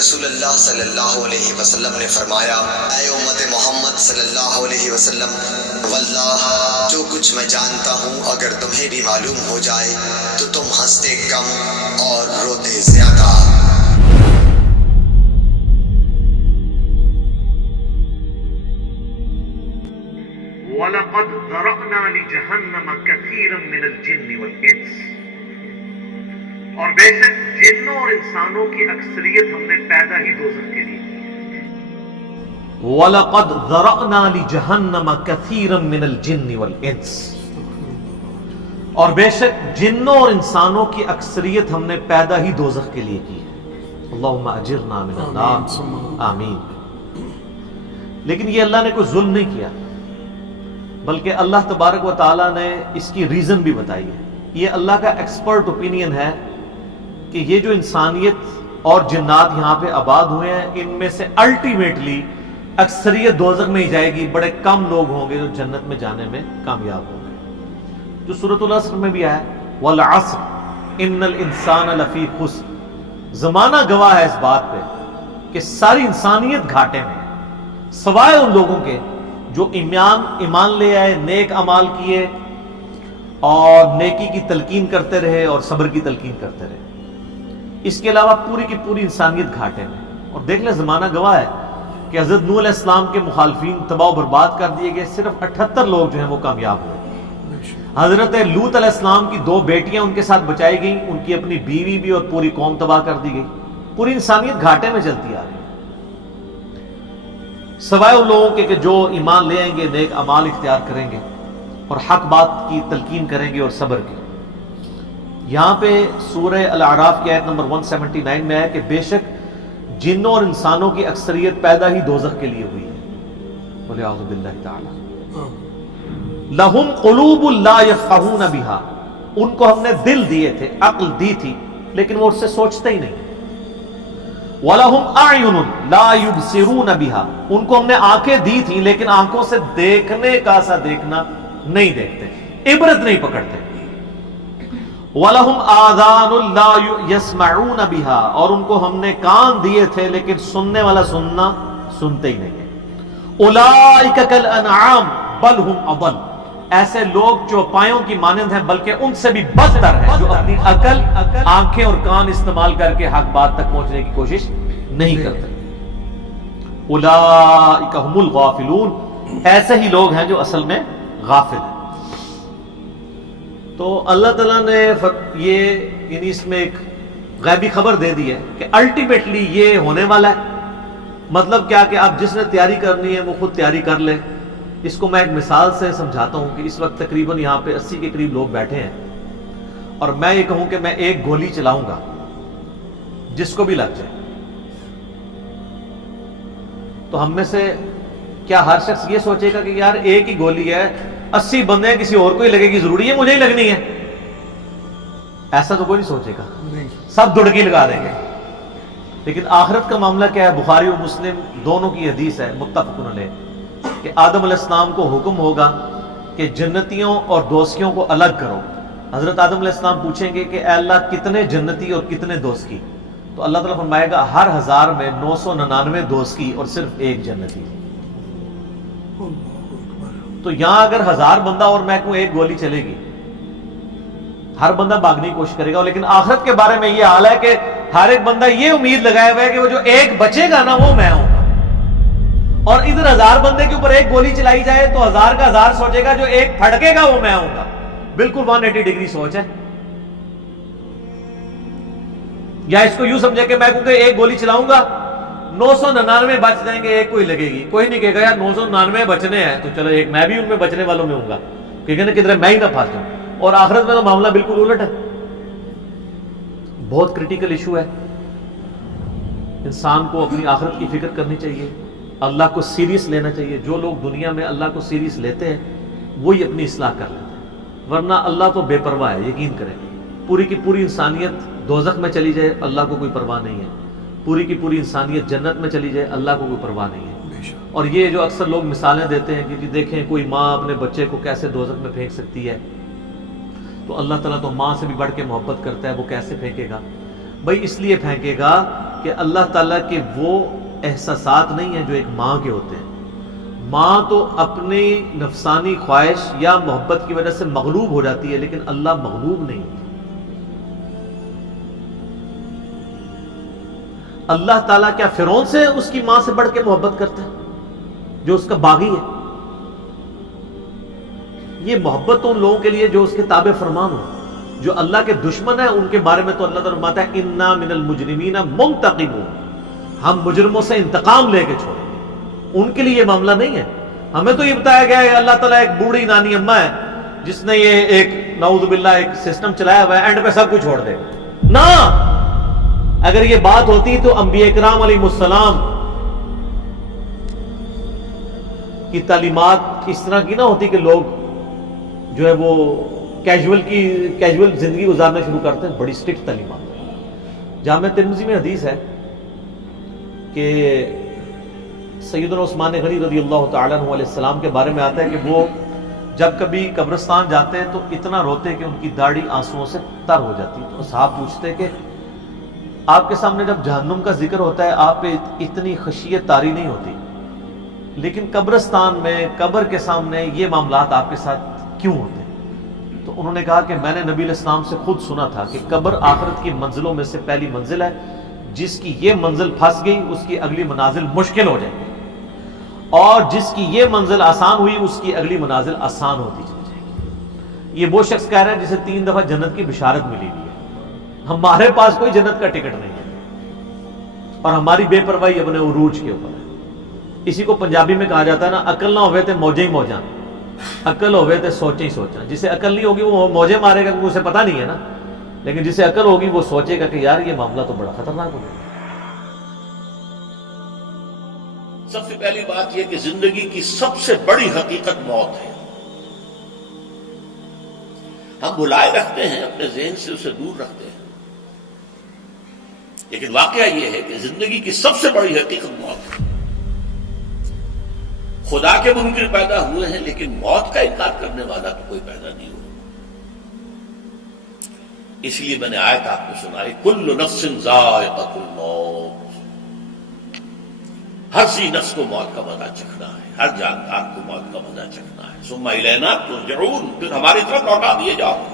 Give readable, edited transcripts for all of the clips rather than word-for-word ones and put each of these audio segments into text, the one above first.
رسول اللہ صلی اللہ علیہ وسلم نے فرمایا، اے امت محمد صلی اللہ علیہ وسلم، واللہ جو کچھ میں جانتا ہوں اگر تمہیں بھی معلوم ہو جائے تو تم ہنستے کم اور روتے زیادہ۔ وَلَقَدْ ذَرَأْنَا لِجَهَنَّمَ كَثِيرًا مِنَ الْجِنِّ وَالْإِنسِ، اور بے شک جنوں اور انسانوں کی اکثریت ہم نے پیدا ہی دوزخ کے لیے کی۔ وَلَقَدْ ذَرَأْنَا لِجَهَنَّمَ كَثِيرًا مِنَ الْجِنِّ وَالْإِنسِ، اور بے شک جنوں اور انسانوں کی اکثریت ہم نے پیدا ہی دوزخ کے لیے کی ہے۔ اللہم اجرنا من النار، آمین۔ لیکن یہ اللہ نے کوئی ظلم نہیں کیا، بلکہ اللہ تبارک و تعالیٰ نے اس کی ریزن بھی بتائی ہے۔ یہ اللہ کا ایکسپرٹ اوپینین ہے کہ یہ جو انسانیت اور جنات یہاں پہ آباد ہوئے ہیں، ان میں سے الٹیمیٹلی اکثریت دوزخ میں ہی جائے گی، بڑے کم لوگ ہوں گے جو جنت میں جانے میں کامیاب ہوں گے۔ جو سورۃ العصر میں بھی آیا، وَالْعَصْرِ إِنَّ الْإِنسَانَ لَفِي خُسْرٍ، زمانہ گواہ ہے اس بات پہ کہ ساری انسانیت گھاٹے میں ہے، سوائے ان لوگوں کے جو ایمان لے آئے، نیک اعمال کیے اور نیکی کی تلقین کرتے رہے اور صبر کی تلقین کرتے رہے۔ اس کے علاوہ پوری کی پوری انسانیت گھاٹے میں۔ اور دیکھ لیں زمانہ گواہ ہے کہ حضرت نوح علیہ السلام کے مخالفین تباہ و برباد کر دیے گئے، صرف 78 لوگ جو ہیں وہ کامیاب ہوئے۔ حضرت لوط علیہ السلام کی 2 بیٹیاں ان کے ساتھ بچائی گئیں، ان کی اپنی بیوی بھی اور پوری قوم تباہ کر دی گئی۔ پوری انسانیت گھاٹے میں چلتی آ رہی ہے، سوائے ان لوگوں کے کہ جو ایمان لے آئیں گے، نیک اعمال اختیار کریں گے اور حق بات کی تلقین کریں گے اور صبر کی۔ یہاں پہ سورہ الاعراف کی آیت نمبر 179 میں ہے کہ بے شک جنوں اور انسانوں کی اکثریت پیدا ہی دوزخ کے لیے ہوئی ہے۔ وَلِعَوْذُ بِاللَّهِ تَعَالَى لَهُمْ قُلُوبٌ لَا يَفْقَهُونَ بِهَا، ان کو ہم نے دل دیے تھے، عقل دی تھی، لیکن وہ اس سے سوچتے ہی نہیں۔ وَلَهُمْ أَعْيُنٌ لَا يُبْصِرُونَ بِهَا، ان کو ہم نے آنکھیں دی تھیں لیکن آنکھوں سے دیکھنے کا سا دیکھنا نہیں دیکھتے، عبرت نہیں پکڑتے۔ وَلَهُمْ آذَانٌ لَا يَسْمَعُونَ بِهَا، اور ان کو ہم نے کان دیے تھے لیکن سننے والا سننا سنتے ہی نہیں ہیں۔ أُولَئِكَ كَالْأَنْعَامِ بَلْ هُمْ أَضَلُّ، ایسے لوگ چوپایوں کی مانند ہیں بلکہ ان سے بھی بدتر ہیں، جو اپنی عقل، آنکھیں اور کان استعمال کر کے حق بات تک پہنچنے کی کوشش نہیں کرتے۔ أُولَئِكَ هُمُ الْغَافِلُونَ، ایسے ہی لوگ ہیں جو اصل میں غافل ہیں۔ تو اللہ تعالیٰ نے یہ یعنی اس میں ایک غیبی خبر دے دی ہے کہ الٹیمیٹلی یہ ہونے والا ہے۔ مطلب کیا کہ اب جس نے تیاری کرنی ہے وہ خود تیاری کر لے۔ اس کو میں ایک مثال سے سمجھاتا ہوں کہ اس وقت تقریباً یہاں پہ 80 کے قریب لوگ بیٹھے ہیں، اور میں یہ کہوں کہ میں ایک گولی چلاؤں گا جس کو بھی لگ جائے، تو ہم میں سے کیا ہر شخص یہ سوچے گا کہ یار ایک ہی گولی ہے، 80 بندے ہیں، کسی اور کو ہی لگے گی، ضروری ہے مجھے ہی لگنی ہے؟ ایسا تو کوئی نہیں سوچے گا، سب دڑکی لگا دیں گے۔ لیکن آخرت کا معاملہ کیا ہے؟ بخاری و مسلم دونوں کی حدیث ہے، متفق علیہ، کہ آدم علیہ السلام کو حکم ہوگا کہ جنتیوں اور دوزخیوں کو الگ کرو۔ حضرت آدم علیہ السلام پوچھیں گے کہ اے اللہ کتنے جنتی اور کتنے دوزخی؟ تو اللہ تعالیٰ فرمائے گا ہر 1000 میں 999 دوزخی اور صرف ایک جنتی۔ تو یہاں اگر 1000 بندہ اور میں کہوں ایک گولی چلے گی، ہر بندہ بھاگنے کی کوشش کرے گا، لیکن آخرت کے بارے میں یہ حال ہے کہ ہر ایک بندہ یہ امید لگائے ہوئے ہے کہ وہ جو ایک بچے گا نا وہ میں ہوں گا۔ اور ادھر 1000 بندے کے اوپر ایک گولی چلائی جائے تو 1000 کا 1000 سوچے گا جو ایک پھڑکے گا وہ میں ہوں گا۔ بالکل 180 ڈگری سوچ ہے۔ یا اس کو یوں سمجھے کہ میں کہوں کہ ایک گولی چلاؤں گا 999 بچ جائیں گے، ایک کوئی لگے گی، کوئی نہیں کہے گا یار 999 بچنے ہیں تو چلو ایک میں بھی ان میں بچنے والوں میں ہوں گا، کیونکہ نا کدھر میں ہی نہ پھنس جاؤں۔ اور آخرت میں تو معاملہ بالکل الٹ ہے۔ بہت کریٹیکل ایشو ہے، انسان کو اپنی آخرت کی فکر کرنی چاہیے، اللہ کو سیریس لینا چاہیے۔ جو لوگ دنیا میں اللہ کو سیریس لیتے ہیں وہی اپنی اصلاح کر لیتے ہیں، ورنہ اللہ تو بے پرواہ ہے۔ یقین کریں، پوری کی پوری انسانیت دوزخ میں چلی جائے اللہ کو کوئی پرواہ نہیں ہے، پوری کی پوری انسانیت جنت میں چلی جائے اللہ کو کوئی پرواہ نہیں ہے۔ اور یہ جو اکثر لوگ مثالیں دیتے ہیں کہ دیکھیں کوئی ماں اپنے بچے کو کیسے دوزخ میں پھینک سکتی ہے، تو اللہ تعالیٰ تو ماں سے بھی بڑھ کے محبت کرتا ہے، وہ کیسے پھینکے گا؟ بھائی اس لیے پھینکے گا کہ اللہ تعالیٰ کے وہ احساسات نہیں ہیں جو ایک ماں کے ہوتے ہیں. ماں تو اپنی نفسانی خواہش یا محبت کی وجہ سے مغلوب ہو جاتی ہے، لیکن اللہ مغلوب نہیں ہوتا. اللہ تعالیٰ کیا فرعون سے اس کی ماں سے بڑھ کے محبت کرتا ہے جو اس کا باغی ہے؟ یہ محبت تو ان لوگوں کے لیے جو اس کے تابع فرمان ہو. جو اللہ کے دشمن ہیں ان کے بارے میں تو اللہ تعالیٰ فرماتا ہے انا من المجرمین منتقمون، ہم مجرموں سے انتقام لے کے چھوڑیں گے. ان کے لیے یہ معاملہ نہیں ہے. ہمیں تو یہ بتایا گیا ہے اللہ تعالیٰ ایک بوڑھی نانی اماں ہے جس نے یہ ایک نعوذ باللہ ایک سسٹم چلایا ہوا ہے، اینڈ پہ سب کچھ چھوڑ دے گا. نہ، اگر یہ بات ہوتی تو انبیاء کرام علیہ السلام کی تعلیمات اس طرح کی نہ ہوتی کہ لوگ جو ہے وہ کیجول زندگی گزارنا شروع کرتے ہیں. بڑی سٹرکٹ تعلیمات. جامع ترمذی میں حدیث ہے کہ سیدنا عثمان غنی رضی اللہ تعالیٰ عنہ علیہ السلام کے بارے میں آتا ہے کہ وہ جب کبھی قبرستان جاتے ہیں تو اتنا روتے کہ ان کی داڑھی آنسوؤں سے تر ہو جاتی. تو صحابہ پوچھتے کہ آپ کے سامنے جب جہنم کا ذکر ہوتا ہے آپ پہ اتنی خشیت طاری نہیں ہوتی، لیکن قبرستان میں قبر کے سامنے یہ معاملات آپ کے ساتھ کیوں ہوتے ہیں؟ تو انہوں نے کہا کہ میں نے نبی علیہ السلام سے خود سنا تھا کہ قبر آخرت کی منزلوں میں سے پہلی منزل ہے، جس کی یہ منزل پھنس گئی اس کی اگلی منازل مشکل ہو جائے گی، اور جس کی یہ منزل آسان ہوئی اس کی اگلی منازل آسان ہوتی چلی جائے گی. یہ وہ شخص کہہ رہا ہے جسے 3 دفعہ جنت کی بشارت ملی ہوئی ہے. ہمارے پاس کوئی جنت کا ٹکٹ نہیں ہے اور ہماری بے پرواہی اپنے عروج کے اوپر ہے. اسی کو پنجابی میں کہا جاتا ہے نا، عقل نہ ہوئے تے موجیں ہی موجاں، عقل ہوئے تے سوچیں ہی سوچاں. جسے عقل نہیں ہوگی وہ موجیں مارے گا کیونکہ اسے پتہ نہیں ہے نا، لیکن جسے عقل ہوگی وہ سوچے گا کہ یار یہ معاملہ تو بڑا خطرناک ہوگا. سب سے پہلی بات یہ کہ زندگی کی سب سے بڑی حقیقت موت ہے. ہم بلائے رکھتے ہیں، اپنے ذہن سے اسے دور رکھتے ہیں، لیکن واقعہ یہ ہے کہ زندگی کی سب سے بڑی حقیقت موت ہے. خدا کے منکر پیدا ہوئے ہیں لیکن موت کا انکار کرنے والا تو کوئی پیدا نہیں ہوا. اس لیے میں نے آیت آپ کو سنائی، کل نفس ذائقۃ الموت، ہر سی نفس کو موت کا مزہ چکھنا ہے، ہر جاندار کو موت کا مزہ چکھنا ہے. ثم الینا ترجعون، پھر ہماری طرف لوٹا دیے جاؤ.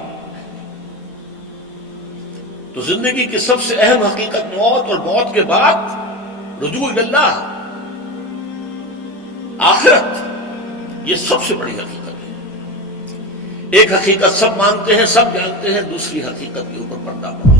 تو زندگی کی سب سے اہم حقیقت موت، اور موت کے بعد رجوع اللہ، آخرت، یہ سب سے بڑی حقیقت ہے. ایک حقیقت سب مانتے ہیں، سب جانتے ہیں، دوسری حقیقت کے اوپر پردہ پڑا.